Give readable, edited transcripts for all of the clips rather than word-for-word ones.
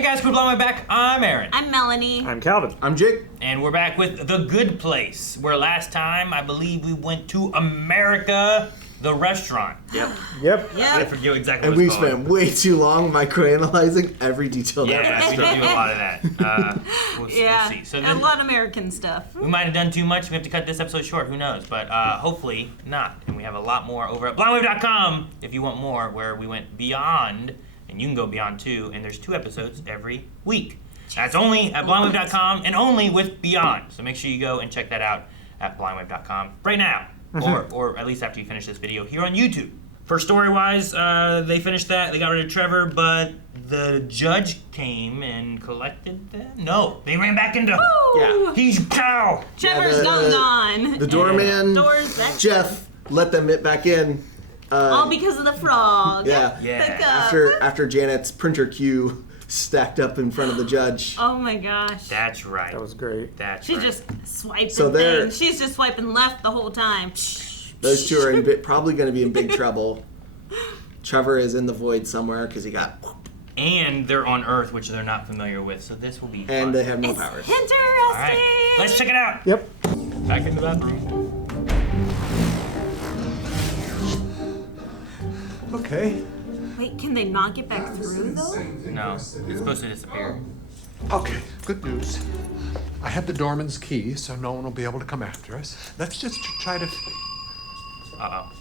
Hey guys, we're blowing back. I'm Aaron. I'm Melanie. I'm Calvin. I'm Jake. And we're back with The Good Place, where last time I believe we went to America, the restaurant. Yep. I forget exactly And what we it's called. spent way too long microanalyzing every detail of that Yeah, we restaurant. did do a lot of that. We'll see. So a lot of American stuff. we might have done too much. We have to cut this episode short. Who knows? But hopefully not. And we have a lot more over at blindwave.com if you want more, where we went beyond, and you can go beyond too. And there's 2 episodes every week. That's only at blindwave.com and only with Beyond. So make sure you go and check that out at blindwave.com right now, or at least after you finish this video here on YouTube. For story-wise, they finished that. They got rid of Trevor, but the judge came and collected them. No, they ran back into. Yeah. He's cow. Trevor's gone. The doorman, Doors back Jeff, let them back in. all because of the frog. Yeah. Yeah. The cup. After Janet's printer queue stacked up in front of the judge. Oh my gosh. That's right. That was great. That's She's right. just swiping So they're- things. She's just swiping left the whole time. Those 2 are probably going to be in big trouble. Trevor is in the void somewhere because he got. And they're on Earth, which they're not familiar with, so this will be fun. And they have no It's powers. interesting. All right, let's check it out. Yep. Back in the bathroom. Okay. Wait, can they not get back through though? No, it's supposed to disappear. Okay, good news. I have the doorman's key, so no one will be able to come after us. Let's just try to... Uh-oh.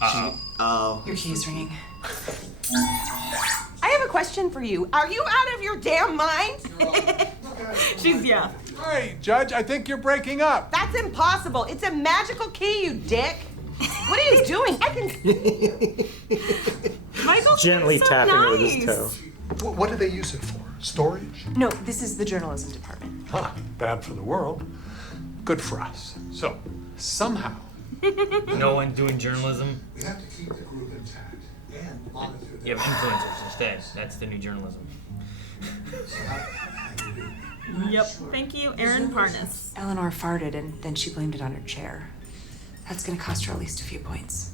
Uh-oh. Oh. Your key's ringing. I have a question for you. Are you out of your damn mind? She's Hey, Judge, I think you're breaking up. That's impossible. It's a magical key, you dick. What are you doing? I can... Michael's Gently so tapping nice. her with his toe. What do they use it for? Storage? No, this is the journalism department. Huh, bad for the world. Good for us. So, somehow, No one's doing journalism. We have to keep the group intact and monitor You their have influencers instead. That's the new journalism. Yep. Thank you, Aaron Parnas. Eleanor farted and then she blamed it on her chair. That's gonna cost her at least a few points.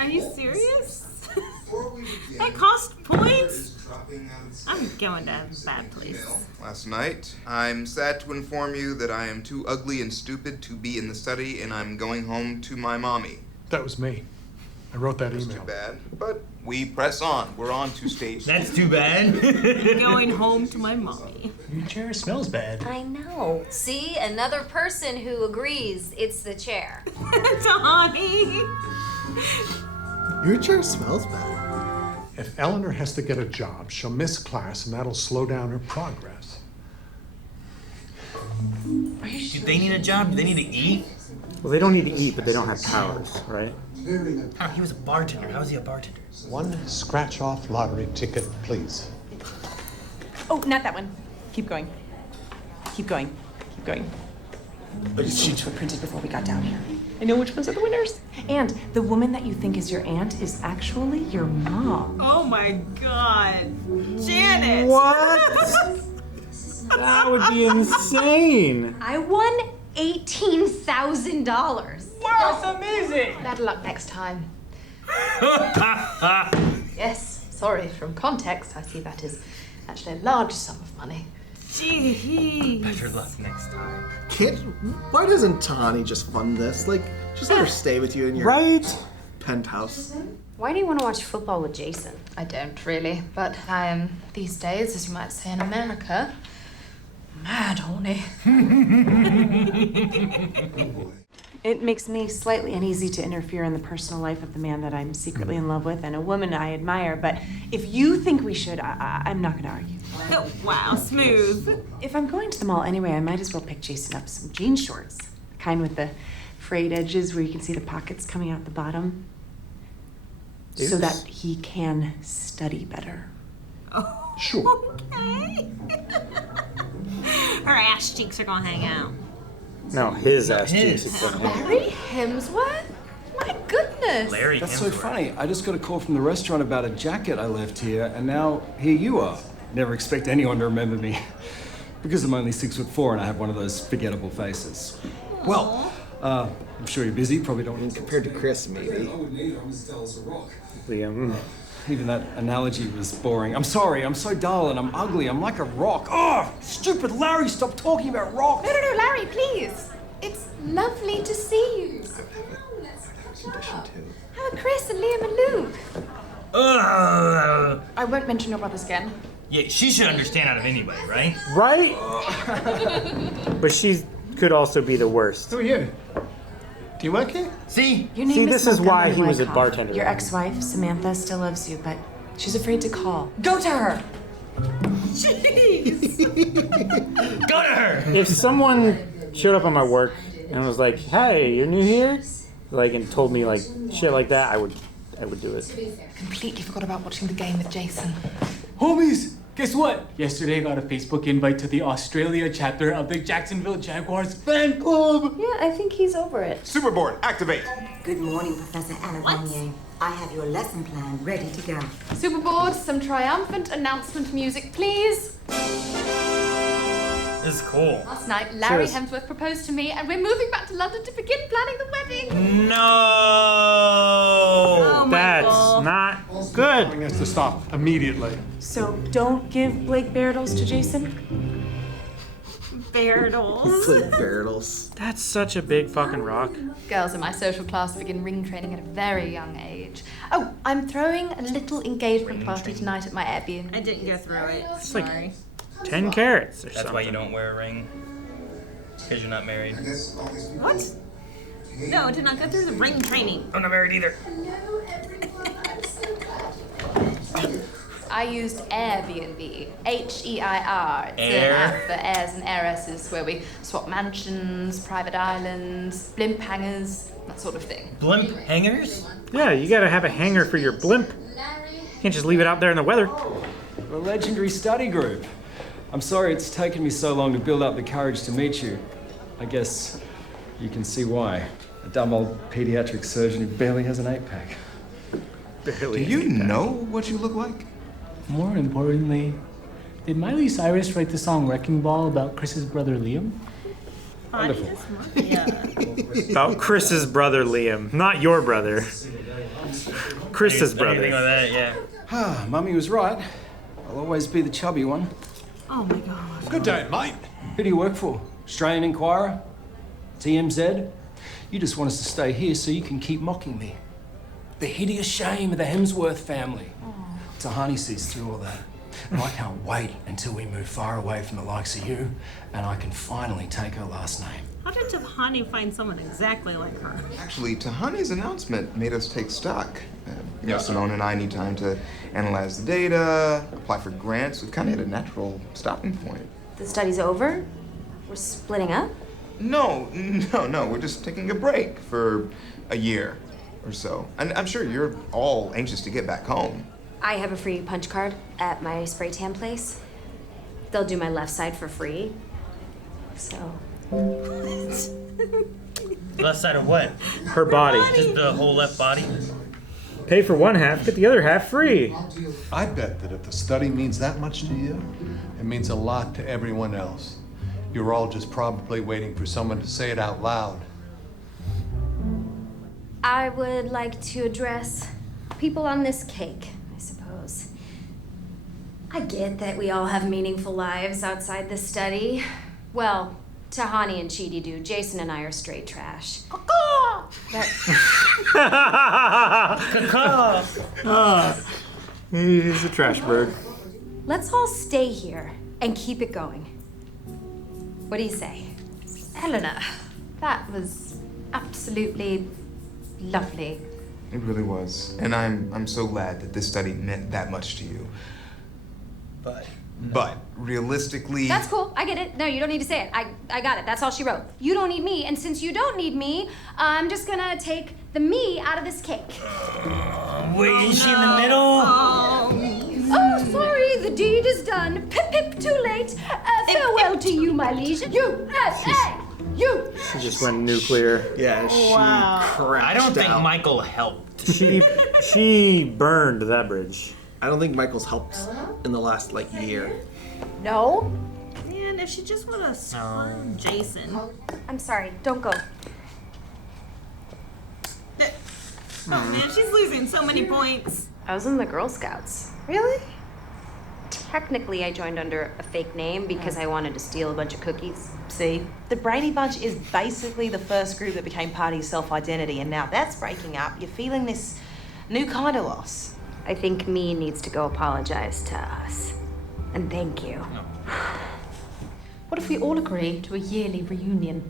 Are you serious? Before we begin, That cost points? is dropping out I'm going to a bad place. Last night, I'm sad to inform you that I am too ugly and stupid to be in the study, and I'm going home to my mommy. that was me. I wrote that That's too email. bad, but we press on. We're on to stage. That's too bad. Going home to my mommy. Your chair smells bad. I know. See? Another person who agrees it's the chair. Tommy. Your chair smells bad. If Eleanor has to get a job, she'll miss class, and that'll slow down her progress. Do they need a job? Do they need to eat? Well, they don't need to eat, but they don't have powers, right? Oh, he was a bartender. How is he a bartender? One scratch-off lottery ticket, please. Oh, not that one. Keep going. Keep going. Keep going. What did she These do? were printed before we got down here. I know which ones are the winners. And the woman that you think is your aunt is actually your mom. Oh my God. Janet. What? That would be insane. I won $18,000. That's amazing. Bad luck next time. Yes, sorry, from context, I see that is actually a large sum of money. Jeez. Better luck next time. Why doesn't Tani just fund this? Like, just let her stay with you in your Right? penthouse. Why do you want to watch football with Jason? I don't really, but I am, these days, as you might say in America, mad horny. It makes me slightly uneasy to interfere in the personal life of the man that I'm secretly in love with and a woman I admire, but if you think we should, I'm not gonna argue. Wow, smooth. If I'm going to the mall anyway, I might as well pick Jason up some jean shorts. The kind with the frayed edges where you can see the pockets coming out the bottom. So that he can study better. Oh, Sure. okay. Her ass cheeks are gonna hang out. No, his ass His. cheeks. is gonna hang. Larry Hemsworth? My goodness. Larry That's so Hemsworth. funny. I just got a call from the restaurant about a jacket I left here, and now here you are. Never expect anyone to remember me. Because I'm only 6'4" and I have one of those forgettable faces. Well, I'm sure you're busy, probably don't want to... Compared to Chris, maybe. Liam. Even that analogy was boring. I'm sorry, I'm so dull and I'm ugly. I'm like a rock. Oh, stupid Larry, stop talking about rocks. No, Larry, please. It's lovely to see you. How are Chris and Liam and Luke? I won't mention your brothers again. Yeah, she should understand out of anybody, right? Right? But she could also be the worst. Who are you? Do you work here? See? Your name See, is this is why Montgomery he was a Wyckoff. bartender. Your ex-wife, Samantha, still loves you, but she's afraid to call. Go to her! Jeez. Go to her! If someone showed up on my work and was like, "Hey, you're new here," like, and told me like shit like that, I would do it. Completely forgot about watching the game with Jason. Homies, guess what? Yesterday I got a Facebook invite to the Australia chapter of the Jacksonville Jaguars fan club. Yeah, I think he's over it. Superboard, activate. Good morning, Professor Anna Vanier. I have your lesson plan ready to go. Superboard, some triumphant announcement music, please. This is cool. Last night, Larry Cheers. Hemsworth proposed to me, and we're moving back to London to begin planning the wedding. No! Oh, That's Michael. not He good. has to stop immediately. So don't give Blake Bertles to Jason? Barrels. Flip barrels. That's such a big fucking rock. Girls in my social class begin ring training at a very young age. Oh, I'm throwing a little engagement party tonight at my Airbnb. I didn't go through it. It's like Sorry. 10 carats or That's something. why you don't wear a ring. Because you're not married. What? No, I did not go through the ring training. I'm not married either. I used Airbnb, H-E-I-R. It's Air? an app for heirs and heiresses where we swap mansions, private islands, blimp hangers, that sort of thing. Blimp hangers? Yeah, you gotta have a hanger for your blimp. You can't just leave it out there in the weather. The legendary study group. I'm sorry it's taken me so long to build up the courage to meet you. I guess you can see why. A dumb old pediatric surgeon who barely has an 8-pack. Barely. Do you know what you look like? More importantly, did Miley Cyrus write the song Wrecking Ball about Chris's brother Liam? Wonderful. Dismorphia. About Chris's brother Liam, not your brother. Chris's Anything like brother. that, yeah. Ah, Mummy was right. I'll always be the chubby one. Oh my god. Good day, mate. Who do you work for? Australian Inquirer? TMZ? You just want us to stay here so you can keep mocking me. The hideous shame of the Hemsworth family. Tahani sees through all that. And I can't wait until we move far away from the likes of you and I can finally take her last name. How did Tahani find someone exactly like her? Actually, Tahani's announcement made us take stock. Simone and I need time to analyze the data, apply for grants. We've kind of hit a natural stopping point. The study's over? We're splitting up? No. We're just taking a break for a year or so. And I'm sure you're all anxious to get back home. I have a free punch card at my spray tan place. They'll do my left side for free. So. Left side of what? Her body. Just the whole left body? Pay for one half, get the other half free. I bet that if the study means that much to you, it means a lot to everyone else. You're all just probably waiting for someone to say it out loud. I would like to address people on this cake, I suppose. I get that we all have meaningful lives outside the study. Well, Tahani and Chidi do. Jason and I are straight trash. He's a trash bird. Let's all stay here and keep it going. What do you say? Eleanor, that was absolutely lovely. It really was. And I'm so glad that this study meant that much to you. But realistically... That's cool. I get it. No, you don't need to say it. I got it. That's all she wrote. You don't need me, and since you don't need me, I'm just gonna take the me out of this cake. Wait, is she in the middle? Oh, sorry. The deed is done. Pip, pip, too late. Farewell to you, my liege. USA! You! She just went nuclear. Yeah, she crashed I don't think out. Michael helped. She burned that bridge. I don't think Michael's helped in the last, year. No? Man, if she just would have spurned Jason. I'm sorry. Don't go. Oh man, she's losing so many points. I was in the Girl Scouts. Really? Technically, I joined under a fake name because I wanted to steal a bunch of cookies. See, the Brady Bunch is basically the first group that became part of your self-identity, and now that's breaking up. You're feeling this new kind of loss. I think me needs to go apologize to us. And thank you. What if we all agree to a yearly reunion?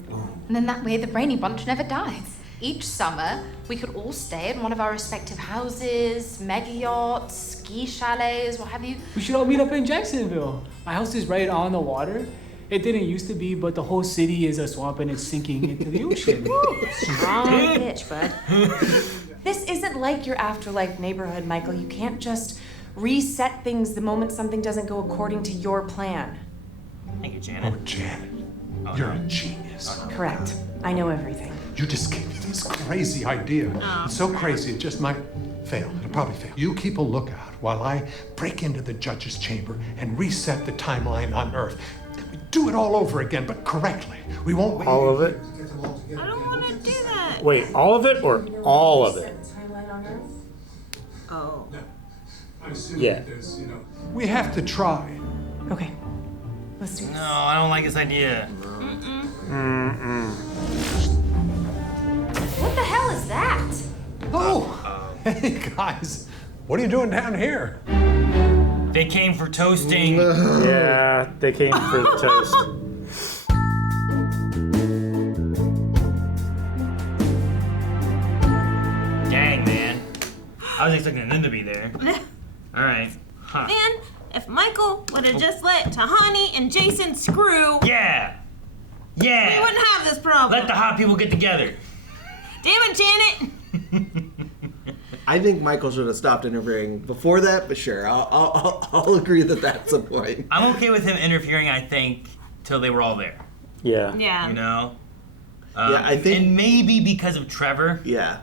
And then that way the Brainy Bunch never dies. Each summer, we could all stay at one of our respective houses, mega yachts, ski chalets, what have you. We should all meet up in Jacksonville. My house is right on the water. It didn't used to be, but the whole city is a swamp and it's sinking into the ocean. Strong pitch, bud. This isn't like your afterlife neighborhood, Michael. You can't just reset things the moment something doesn't go according to your plan. Thank you, Janet. Oh, Janet, you're a genius. Correct. I know everything. You just gave me this crazy idea. It's so crazy, it just might fail. It'll probably fail. You keep a lookout while I break into the judge's chamber and reset the timeline on Earth. We do it all over again, but correctly. We won't... All of it? I don't want to do that. Wait, all of it or all of it? Oh. Yeah. We have to try. Okay. Let's do this. No, I don't like this idea. What the hell is that? Oh! Hey, guys. What are you doing down here? They came for toasting. Yeah, they came for the toast. Dang, man. I was expecting them to be there. All right. Huh. Man, if Michael would have just let Tahani and Jason screw, Yeah. Yeah. we wouldn't have this problem. Let the hot people get together. Damn it, Janet! I think Michael should have stopped interfering before that, but sure, I'll agree that that's a point. I'm okay with him interfering, I think, till they were all there. Yeah. Yeah. You know? Yeah, I think... And maybe because of Trevor. Yeah.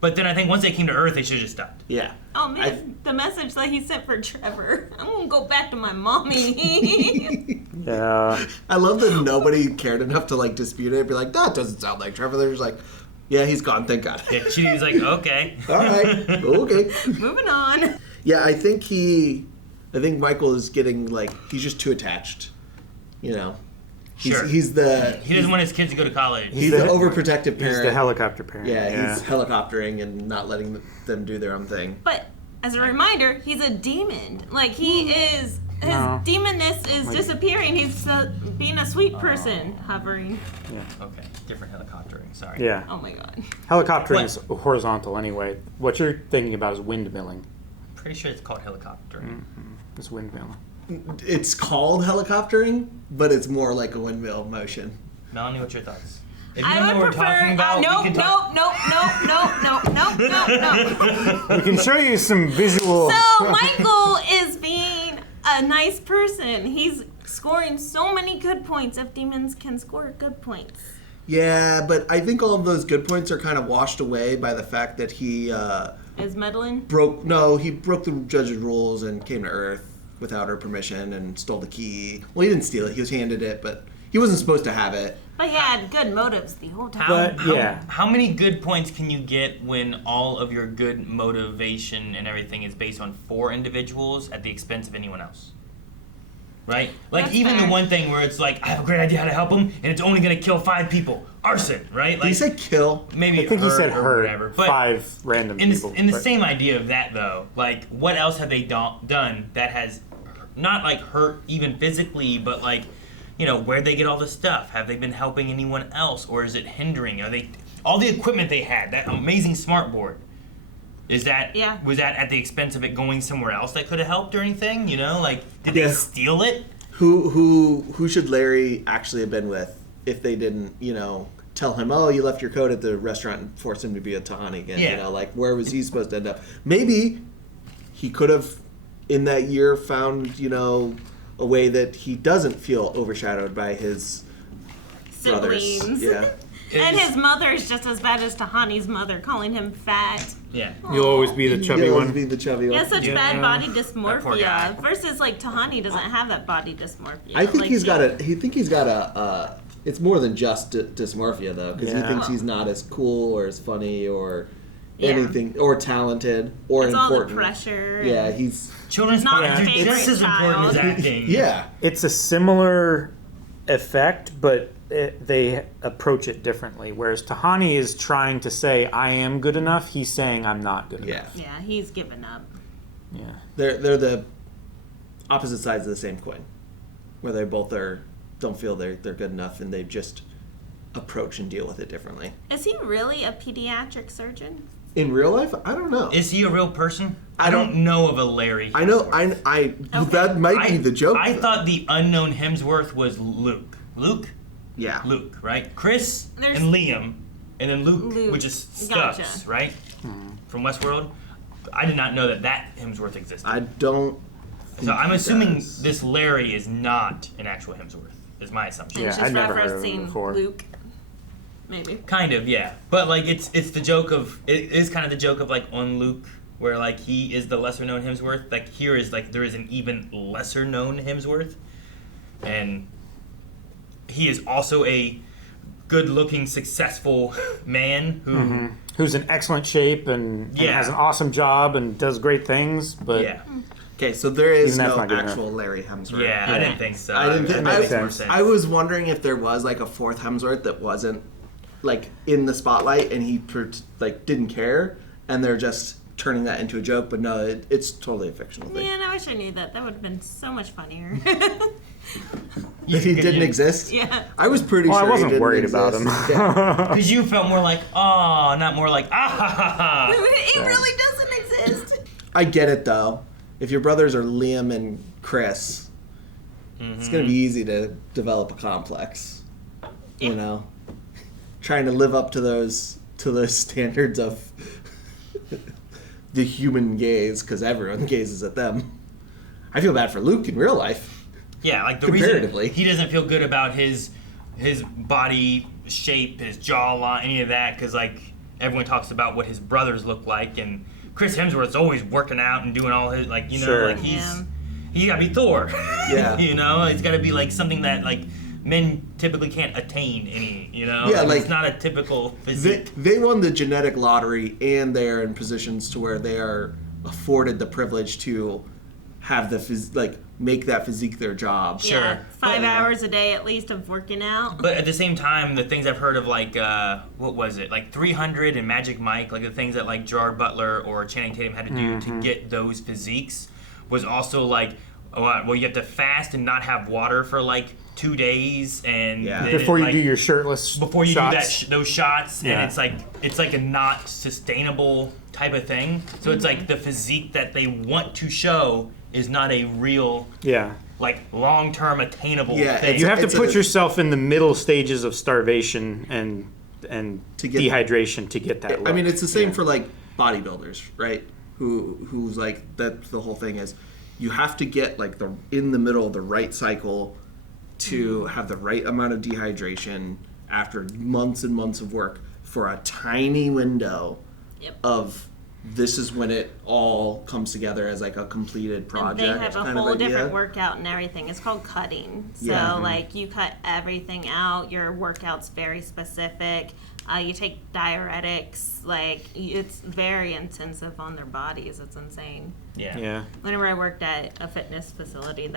But then I think once they came to Earth, they should have just stopped. Yeah. Oh man, the message that he sent for Trevor. I'm gonna go back to my mommy. Yeah. I love that nobody cared enough to like dispute it. Be like, that doesn't sound like Trevor. They're just like, yeah, he's gone. Thank God. Yeah, she was like, okay. All right. Okay. Moving on. Yeah, I think Michael is getting like he's just too attached. You know. Sure. He doesn't want his kids to go to college. He's the overprotective parent. He's the helicopter parent. Yeah, he's helicoptering and not letting them do their own thing. But as a reminder, he's a demon. Like he is. His demonness is disappearing. He's being a sweet person, hovering. Yeah. Okay, different helicoptering. Sorry. Yeah. Oh my God. Helicoptering is horizontal anyway. What you're thinking about is windmilling. Pretty sure it's called helicoptering. It's windmilling. It's called helicoptering, but it's more like a windmill motion. Melanie, what's your thoughts? If you I know would what we're prefer. talking about, Nope, we can talk. nope. We can show you some visual. So Michael is being a nice person. He's scoring so many good points. If demons can score good points. Yeah, but I think all of those good points are kind of washed away by the fact that he Is Meddling? broke the judge's rules and came to Earth without her permission and stole the key. Well, he didn't steal it. He was handed it, but he wasn't supposed to have it. But he had good motives the whole time. How many good points can you get when all of your good motivation and everything is based on 4 individuals at the expense of anyone else? Right? Like, That's even fair. the one thing where it's like, I have a great idea how to help them, and it's only going to kill 5 people. Arson, right? Like, Did he say kill? Maybe I think he said or hurt whatever. But 5 random people. in the but- same idea of that, though, like, what else have they done that has not, like, hurt even physically, but, like, you know, where'd they get all this stuff? Have they been helping anyone else, or is it hindering? Are they all the equipment they had, that amazing smart board? Was that at the expense of it going somewhere else that could have helped or anything? You know, like, did they steal it? Who should Larry actually have been with if they didn't, you know, tell him, oh, you left your coat at the restaurant and force him to be a Tahani again? Yeah. You know, like, where was he supposed to end up? Maybe he could have, in that year, found, you know, a way that he doesn't feel overshadowed by his Siblings. brothers. Yeah. And his mother is just as bad as Tahani's mother, calling him fat. Yeah. You'll always be the chubby one. Be the chubby He one. has such bad body dysmorphia. guy. Versus like Tahani doesn't have that body dysmorphia. I think like, he's got a. It's more than just dysmorphia though, because he Yeah. thinks he's not as cool or as funny or, anything or talented or it's important. all the pressure. Yeah, he's children's not bodies my are favorite just as important as child. acting. yeah. It's a similar effect, but they approach it differently. Whereas Tahani is trying to say, I am good enough, he's saying, I'm not good enough. Yeah, he's given up. Yeah. They're the opposite sides of the same coin, where they both don't feel they're good enough, and they just approach and deal with it differently. Is he really a pediatric surgeon? In real life, I don't know. Is he a real person? I don't know of a Larry. I know. I that might be the joke. I though. thought the unknown Hemsworth was Luke. Luke? Yeah. Luke, right? Chris There's- and Liam, and then Luke. Which is Stubbs, Gotcha. right? From Westworld. I did not know that Hemsworth existed. I don't. So I'm he assuming does. this Larry is not an actual Hemsworth. Is my assumption. It's just referencing Luke. Maybe. Kind of, yeah. But like it's the joke of it is kind of the joke of like on Luke where like he is the lesser known Hemsworth. Like here is like there is an even lesser known Hemsworth. And he is also a good looking, successful man who who's in excellent shape and has an awesome job and does great things, but Okay, so there is Even that's no not good enough. actual Larry Hemsworth. Yeah, I didn't think so. I didn't. That makes more sense. I was wondering if there was like a fourth Hemsworth that wasn't like in the spotlight and he like didn't care, and they're just turning that into a joke. But no, it's totally a fictional thing. Man, I wish I knew that. That would have been so much funnier. That he didn't exist. Yeah. I was pretty Well, I sure. wasn't he didn't worried exist. about him. Yeah. Because you felt more like, oh, not more like, ah ha ha ha. It really doesn't exist. I get it though. If your brothers are Liam and Chris, it's gonna be easy to develop a complex. You know, trying to live up to those standards of the human gaze, because everyone gazes at them. I feel bad for Luke in real life. Yeah, like the Comparatively. reason he doesn't feel good about his body shape, his jawline, any of that, because like everyone talks about what his brothers look like, and Chris Hemsworth's always working out and doing all his like like he gotta be Thor. Yeah. You know, it's gotta be like something that like men typically can't attain any. You know, Yeah, like- it's not a typical physique. They won the genetic lottery, and they are in positions to where they are afforded the privilege to have the make that physique their job. Yeah, 5 hours a day at least of working out. But at the same time, the things I've heard of, like, what was it? Like 300 and Magic Mike, like the things that, like, Gerard Butler or Channing Tatum had to do to get those physiques was also, like, well, you have to fast and not have water for, like, 2 days. And then before you like, do your shirtless before you shots. do those shots. Yeah. And it's like a not sustainable type of thing. So it's like the physique that they want to show is not a real like long-term attainable thing. You have to put yourself in the middle stages of starvation and dehydration to get that look. I mean, it's the same for like bodybuilders, right? Who's like that. The whole thing is, you have to get like in the middle of the right cycle to have the right amount of dehydration after months and months of work for a tiny window of. This is when it all comes together as like a completed project. And they have a kind of whole idea. different workout and everything. It's called cutting. So Yeah. like you cut everything out. Your workout's very specific. You take diuretics. Like it's very intensive on their bodies. It's insane. Yeah. Whenever I worked at a fitness facility,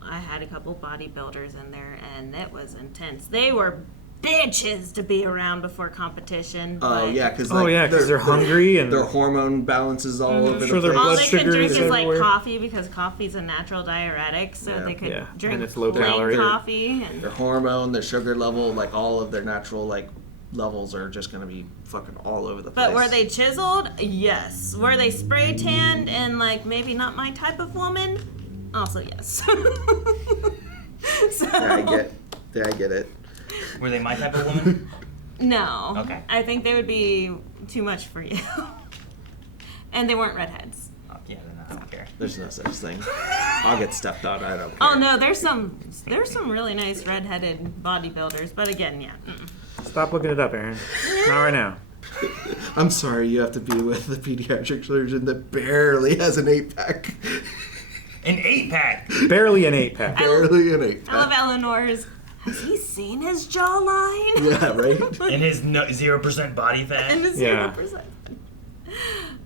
I had a couple bodybuilders in there, and it was intense. They were bitches to be around before competition. Oh but- yeah, because they're hungry and their hormone balances all over the Sure, their place. All blood they could sugar drink is is like everywhere. coffee because coffee's a natural diuretic, so they could Yeah, drink and it's low plain calorie. coffee. And Their hormone, their sugar level, like all of their natural like levels are just gonna be fucking all over the place. but were they chiseled? Yes. Were they spray tanned and like maybe not my type of woman? Also yes. So, Yeah, I get it. Were they my type of woman? no. Okay. I think they would be too much for you. And they weren't redheads. Oh, yeah, then I don't care. There's no such thing. I'll get stepped on. I don't care. Oh no, there's some really nice redheaded bodybuilders, but again, yeah. Stop looking it up, Aaron. Not right now. I'm sorry, you have to be with the pediatric surgeon that barely has an 8-pack. An 8-pack. Barely an 8-pack. Barely an 8-pack. I love Eleanor's. Has he seen his jawline? Yeah, right? And his 0% body fat. And his Yeah. 0%.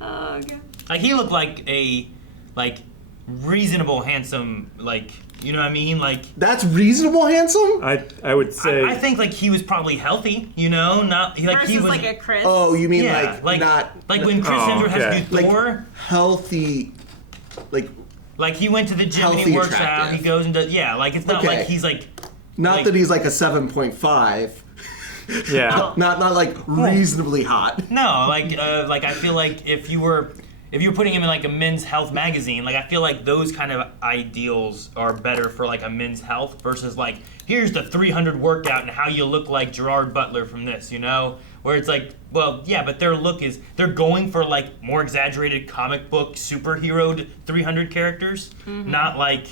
Oh god. Like he looked like a reasonable, handsome, like, you know what I mean? Like that's reasonable handsome? I would say I think like he was probably healthy, you know, not like Versus he was like a Chris. Oh, you mean yeah, like not like when Chris Hemsworth has to do like Thor, healthy, like he went to the gym and he healthy works out, attractive. he goes into like it's not Okay. like he's like not that he's like a 7.5. Yeah. not like reasonably hot. No, like I feel like if you were putting him in like a men's health magazine, like I feel like those kind of ideals are better for like a men's health versus like here's the 300 workout and how you look like Gerard Butler from this, you know? Where it's like, well, yeah, but their look is they're going for like more exaggerated comic book superheroed 300 characters, not like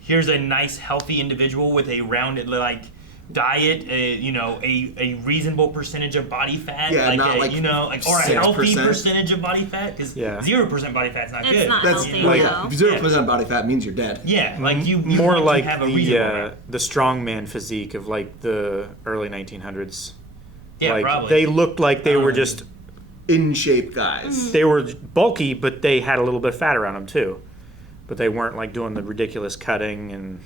here's a nice healthy individual with a rounded like diet, a reasonable percentage of body fat, Yeah, not like or a healthy 6%. percentage of body fat, because 0% body fat's not It's good. not That's healthy, like no. 0% body fat means you're dead. Yeah, like you more want like to have a reasonable the strongman physique of like the early 1900s. Yeah, like, probably. They looked like they were just in shape guys. They were bulky, but they had a little bit of fat around them too. But they weren't like doing the ridiculous cutting and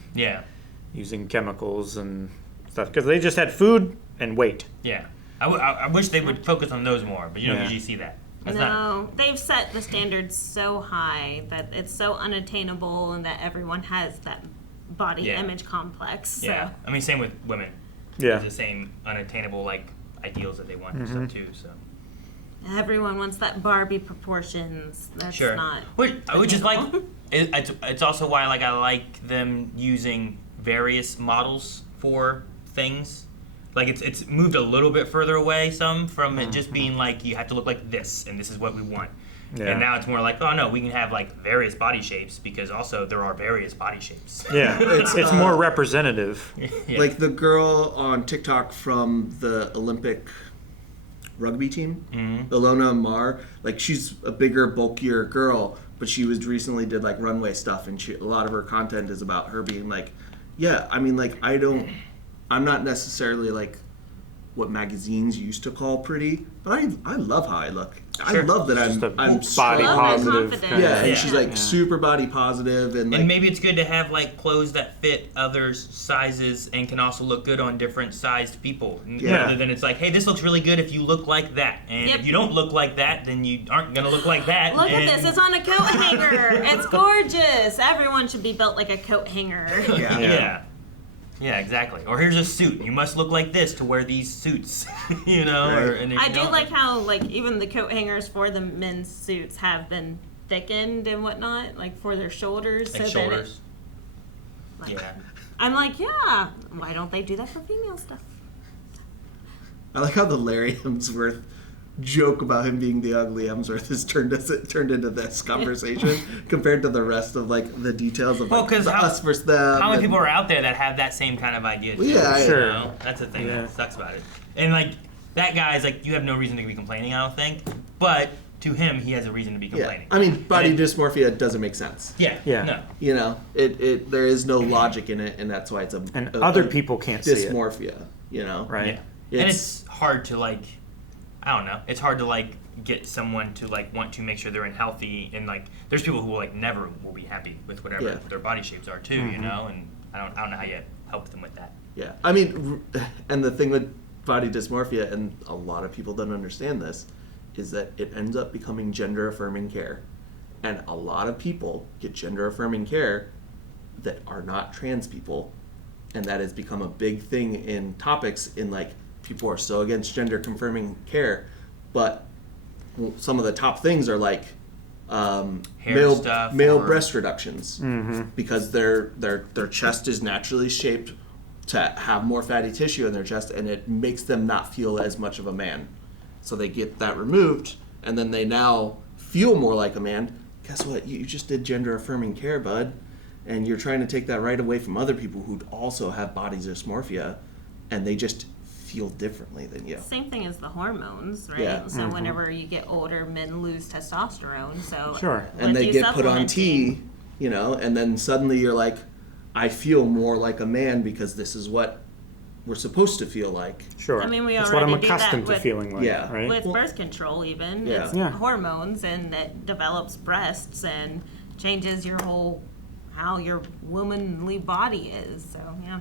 using chemicals and stuff because they just had food and weight. Yeah, I wish they would focus on those more, but you don't usually see that. That's not. They've set the standards so high that it's so unattainable and that everyone has that body image complex. So. Yeah, I mean, same with women. Yeah. It's the same unattainable like ideals that they want and stuff too. So. Everyone wants that Barbie proportions. That's not. Which is like, it's also why like I like them using various models for things. Like it's moved a little bit further away some from it just being like you have to look like this and this is what we want. Yeah. And now it's more like, oh no, we can have like various body shapes because also there are various body shapes. Yeah, it's more representative. Yeah. Like the girl on TikTok from the Olympic rugby team, Ilona Mar, like she's a bigger, bulkier girl, but she was recently did like runway stuff, and a lot of her content is about her being like, yeah, I mean, like I'm not necessarily like what magazines used to call pretty, but I love how I look. Sure. I love that Just I'm body strong. positive. Yeah, and she's like super body positive, and like And maybe it's good to have like clothes that fit others' sizes and can also look good on different sized people. Rather than it's like, hey, this looks really good if you look like that, and if you don't look like that, then you aren't gonna look like that. Look at this, it's on a coat hanger. It's gorgeous. Everyone should be built like a coat hanger. Yeah, exactly. Or here's a suit. You must look like this to wear these suits, you know. Right. Or, and if I you do don't- like how like even the coat hangers for the men's suits have been thickened and whatnot, like for their shoulders. like so shoulders. That it, Yeah. I'm like, yeah. Why don't they do that for female stuff? I like how the Larry Hemsworth joke about him being the ugly Hemsworth has turned into this conversation compared to the rest of like the details of like, the us versus them. How many and- people are out there that have that same kind of idea? Too, Yeah, you sure. know? That's the thing that sucks about it. And like that guy's like, you have no reason to be complaining. I don't think, but to him, he has a reason to be complaining. I mean, body dysmorphia doesn't make sense. Yeah. No. You know, it there is no logic in it, and that's why it's And other people can't see it. dysmorphia. You know, Right. Yeah. And it's hard to like, I don't know. It's hard to like get someone to like want to make sure they're in healthy and like there's people who like never will be happy with whatever their body shapes are too, you know, and I don't know how you help them with that. Yeah, I mean, and the thing with body dysmorphia, and a lot of people don't understand this, is that it ends up becoming gender affirming care, and a lot of people get gender affirming care that are not trans people, and that has become a big thing in topics in like people are so against gender confirming care, but some of the top things are like Hair stuff male or- breast reductions because their chest is naturally shaped to have more fatty tissue in their chest, and it makes them not feel as much of a man. So they get that removed, and then they now feel more like a man. Guess what? You just did gender affirming care, bud, and you're trying to take that right away from other people who also have body dysmorphia, and they just feel differently than you. Same thing as the hormones, right? Yeah. So whenever you get older, men lose testosterone. So And they get put on T, you know, and then suddenly you're like, I feel more like a man because this is what we're supposed to feel like. Sure. I mean, we That's already what I'm do that accustomed to with- feeling like, Yeah. right? With birth control, even. Yeah. It's Yeah. hormones, and it develops breasts and changes your whole, how your womanly body is. So, yeah.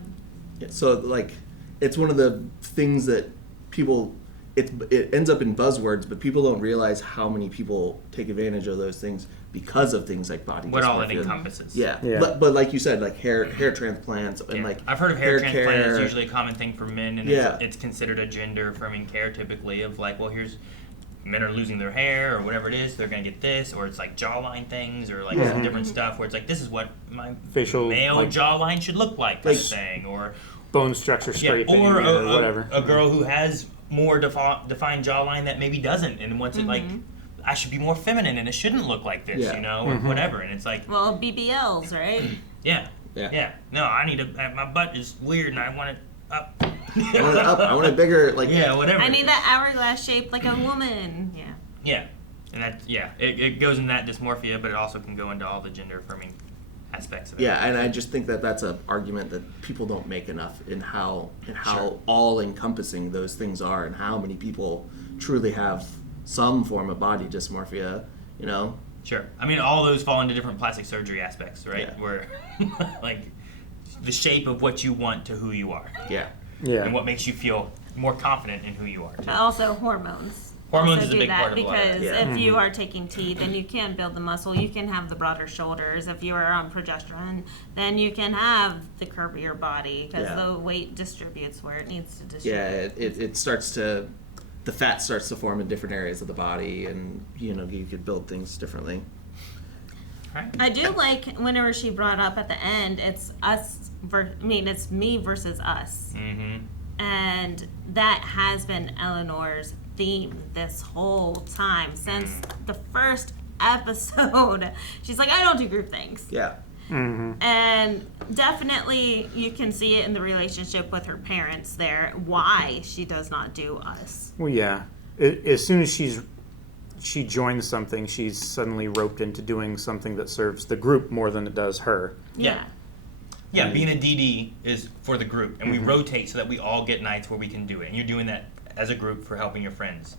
Yeah, so like, it's one of the things that people, it ends up in buzzwords, but people don't realize how many people take advantage of those things because of things like body What all it dysmorphia. encompasses. Yeah. Yeah. But like you said, like hair transplants and like I've heard of hair transplant care. is usually a common thing for men, and Yeah. it's considered a gender affirming care typically of like, well, here's men are losing their hair or whatever it is, they're gonna get this, or it's like jawline things or like some different stuff where it's like, this is what my Facial, male like- jawline should look like, kind of thing, or Bone structure scraping or whatever. a girl who has more defined jawline that maybe doesn't, and wants it like, I should be more feminine and it shouldn't look like this, Yeah. you know, or whatever, and it's like, Well, BBLs, right? yeah. Yeah. No, I need my butt is weird and I want it up. I want it up. I want it bigger. Like Yeah, whatever. I need that hourglass shape like a woman. Yeah. Yeah, and that it goes in that dysmorphia, but it also can go into all the gender affirming aspects of it. Yeah, and I just think that that's an argument that people don't make enough in how all encompassing those things are, and how many people truly have some form of body dysmorphia. You know. Sure. I mean, all those fall into different plastic surgery aspects, right? Yeah. Where like the shape of what you want to who you are. Yeah. Yeah. And what makes you feel more confident in who you are. Too. But also hormones. Hormones also is a do big that part of a lot of because that. if you are taking teeth, then you can build the muscle. You can have the broader shoulders. If you are on progesterone, then you can have the curvier body because the weight distributes where it needs to distribute. Yeah, it starts to, the fat starts to form in different areas of the body, and you know you could build things differently. I do like whenever she brought up at the end, it's us. It's me versus us, and that has been Eleanor's theme this whole time since the first episode. She's like, I don't do group things. Yeah. And definitely you can see it in the relationship with her parents there, why she does not do us. Well, yeah. As soon as she joins something, she's suddenly roped into doing something that serves the group more than it does her. Yeah. Yeah, being a DD is for the group, and we rotate so that we all get nights where we can do it. And you're doing that as a group for helping your friends.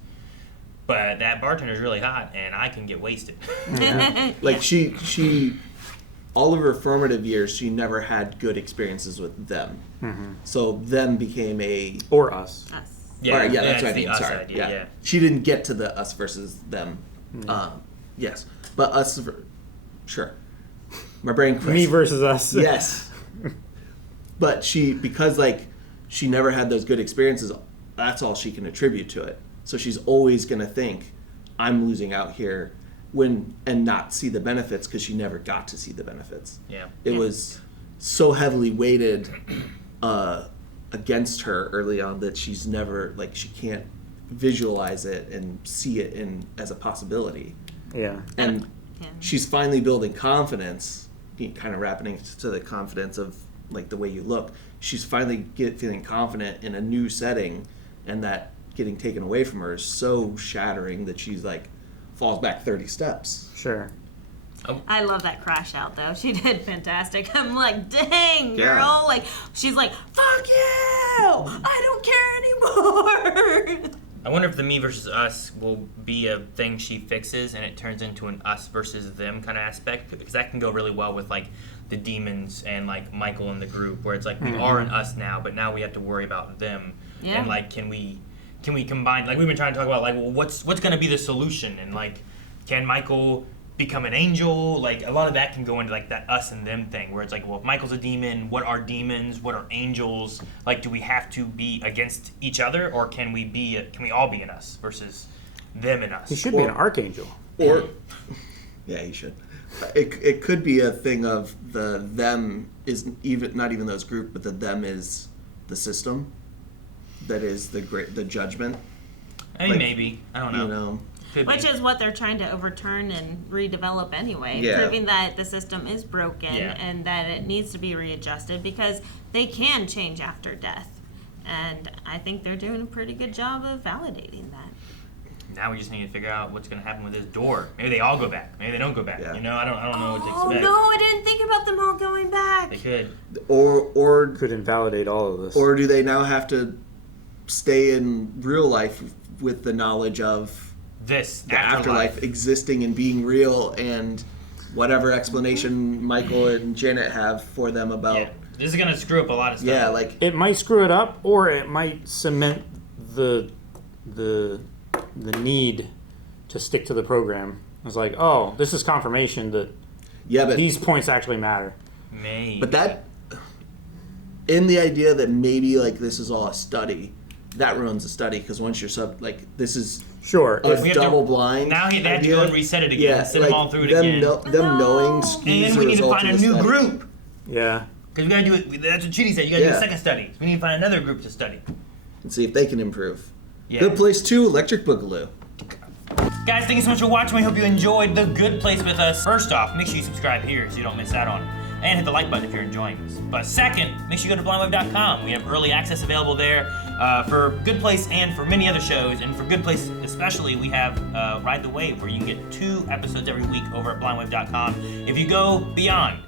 But that bartender's really hot, and I can get wasted. Like she, all of her formative years, she never had good experiences with them. So them became a or us. Yeah, right, yeah, that's what I it's the mean. us Sorry, idea, yeah. She didn't get to the us versus them. Yes, but us, sure. My brain quits. Me versus us. Yes, but because like she never had those good experiences, that's all she can attribute to it. So she's always gonna think, I'm losing out here, and not see the benefits because she never got to see the benefits. Yeah, it was so heavily weighted against her early on that she's never, like, she can't visualize it and see it as a possibility. Yeah. And she's finally building confidence, kind of wrapping to the confidence of like the way you look. She's finally feeling confident in a new setting, and that getting taken away from her is so shattering that she's like falls back 30 steps. Sure. I love that crash out though. She did fantastic. I'm like, dang, girl. Yeah. Like, she's like, fuck you! I don't care anymore. I wonder if the me versus us will be a thing she fixes and it turns into an us versus them kind of aspect, because that can go really well with like the demons and like Michael and the group, where it's like we are an us now, but now we have to worry about them. Yeah. And like, can we combine, like we've been trying to talk about, like, well, what's going to be the solution, and like, can Michael become an angel? Like, a lot of that can go into like that us and them thing, where it's like, well, if Michael's a demon, what are demons? What are angels? Like, do we have to be against each other, or can we all be an us versus them and us? He should be an archangel. Or, yeah, he should. It could be a thing of the them is even not even those group, but the them is the system. That is the judgment. I mean, maybe. I don't know. You know. Which is what they're trying to overturn and redevelop anyway, proving that the system is broken and that it needs to be readjusted, because they can change after death. And I think they're doing a pretty good job of validating that. Now we just need to figure out what's going to happen with this door. Maybe they all go back. Maybe they don't go back. You know, I don't know what to expect. Oh no, I didn't think about them all going back. They could. Or could invalidate all of this. Or do they now have to stay in real life with the knowledge of the afterlife existing and being real, and whatever explanation Michael and Janet have for them about. Yeah. This is gonna screw up a lot of stuff. Yeah, like it might screw it up, or it might cement the need to stick to the program. It's like, oh, this is confirmation that but these points actually matter. Maybe. But that, in the idea that maybe like this is all a study, that ruins the study, because once you're this is a double blind. Now they have to go and reset it again. Send them all through it them again. Them knowing skews and we need to find a new group. Yeah. Because we gotta do it. That's what Chidi said. You gotta do a second study. So we need to find another group to study. And see if they can improve. Yeah. Good Place 2, Electric Boogaloo. Guys, thank you so much for watching. We hope you enjoyed The Good Place with us. First off, make sure you subscribe here so you don't miss out on it. And hit the like button if you're enjoying this. But second, make sure you go to blindwave.com. We have early access available there for Good Place and for many other shows. And for Good Place especially, we have Ride the Wave, where you can get 2 episodes every week over at blindwave.com. If you go beyond